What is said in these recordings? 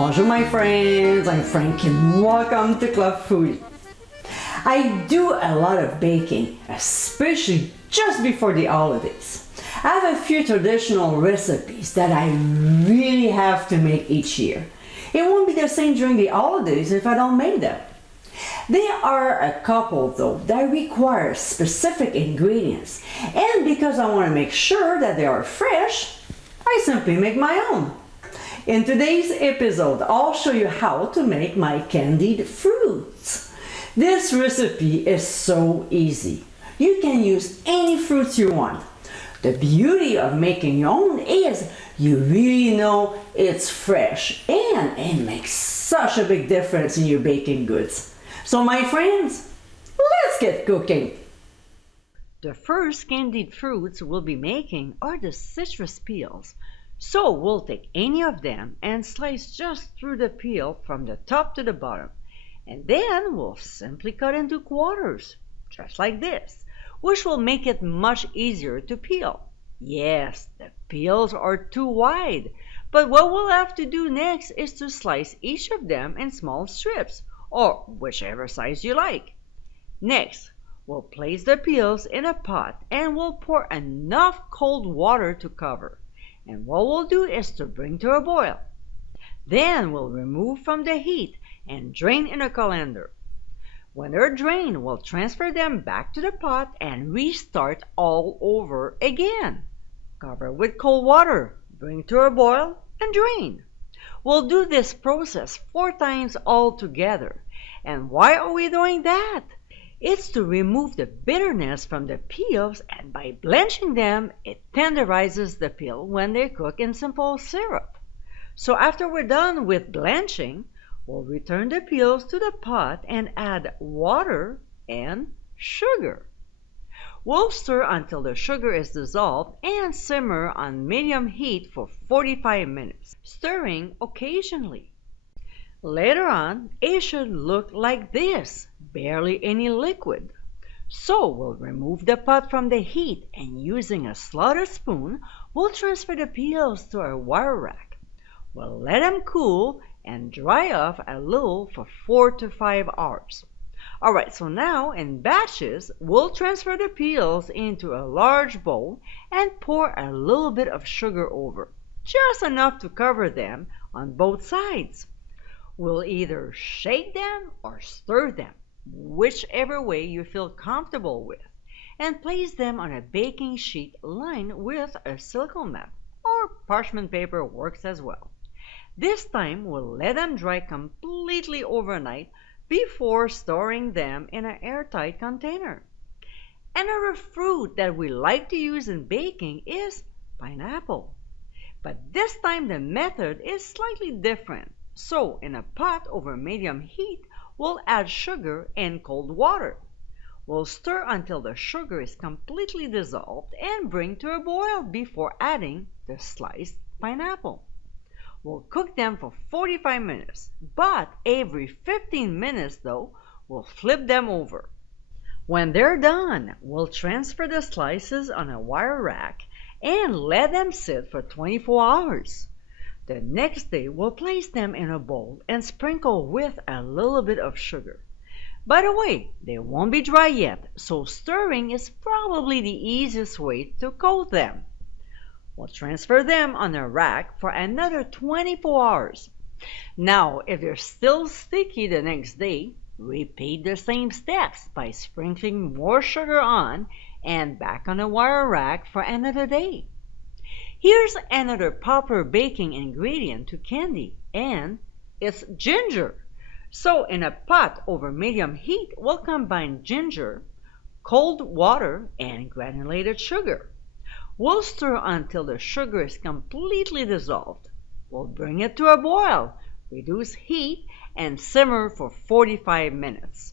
Bonjour my friends, I'm Frank and welcome to Club Foodie. I do a lot of baking, especially just before the holidays. I have a few traditional recipes that I really have to make each year. It won't be the same during the holidays if I don't make them. There are a couple though that require specific ingredients, and because I want to make sure that they are fresh, I simply make my own. In today's episode, I'll show you how to make my candied fruits. This recipe is so easy. You can use any fruits you want. The beauty of making your own is you really know it's fresh and it makes such a big difference in your baking goods. So my friends, let's get cooking. The first candied fruits we'll be making are the citrus peels. So we'll take any of them and slice just through the peel from the top to the bottom. And then we'll simply cut into quarters, just like this, which will make it much easier to peel. Yes, the peels are too wide, but what we'll have to do next is to slice each of them in small strips, or whichever size you like. Next, we'll place the peels in a pot and we'll pour enough cold water to cover. And what we'll do is to bring to a boil. Then we'll remove from the heat and drain in a colander. When they're drained, we'll transfer them back to the pot and restart all over again. Cover with cold water, bring to a boil, and drain. We'll do this process 4 times all together. And why are we doing that? It's to remove the bitterness from the peels, and by blanching them, it tenderizes the peel when they cook in simple syrup. So after we're done with blanching, we'll return the peels to the pot and add water and sugar. We'll stir until the sugar is dissolved and simmer on medium heat for 45 minutes, stirring occasionally. Later on, it should look like this, barely any liquid. So we'll remove the pot from the heat and using a slaughter spoon, we'll transfer the peels to our wire rack. We'll let them cool and dry off a little for 4 to 5 hours. Alright, so now in batches, we'll transfer the peels into a large bowl and pour a little bit of sugar over, just enough to cover them on both sides. We'll either shake them or stir them, whichever way you feel comfortable with, and place them on a baking sheet lined with a silicone mat, or parchment paper works as well. This time we'll let them dry completely overnight before storing them in an airtight container. Another fruit that we like to use in baking is pineapple. But this time the method is slightly different. So in a pot over medium heat, we'll add sugar and cold water. We'll stir until the sugar is completely dissolved and bring to a boil before adding the sliced pineapple. We'll cook them for 45 minutes, but every 15 minutes though, we'll flip them over. When they're done, we'll transfer the slices on a wire rack and let them sit for 24 hours. The next day, we'll place them in a bowl and sprinkle with a little bit of sugar. By the way, they won't be dry yet, so stirring is probably the easiest way to coat them. We'll transfer them on a rack for another 24 hours. Now, if they're still sticky the next day, repeat the same steps by sprinkling more sugar on and back on a wire rack for another day. Here's another popular baking ingredient to candy, and it's ginger. So in a pot over medium heat, we'll combine ginger, cold water, and granulated sugar. We'll stir until the sugar is completely dissolved. We'll bring it to a boil, reduce heat, and simmer for 45 minutes.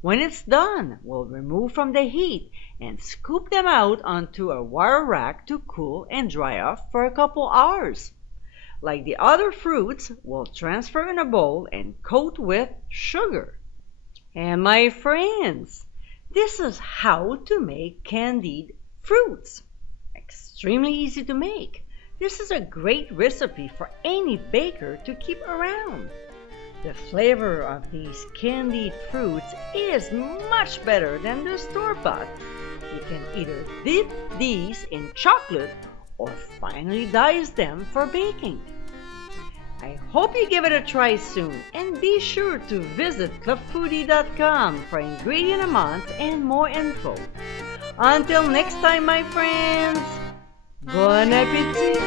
When it's done, we'll remove from the heat and scoop them out onto a wire rack to cool and dry off for a couple hours. Like the other fruits, we'll transfer in a bowl and coat with sugar. And my friends, this is how to make candied fruits. Extremely easy to make. This is a great recipe for any baker to keep around. The flavor of these candied fruits is much better than the store-bought. You can either dip these in chocolate or finely dice them for baking. I hope you give it a try soon, and be sure to visit clubfoodie.com for ingredient amounts and more info. Until next time, my friends, bon appétit!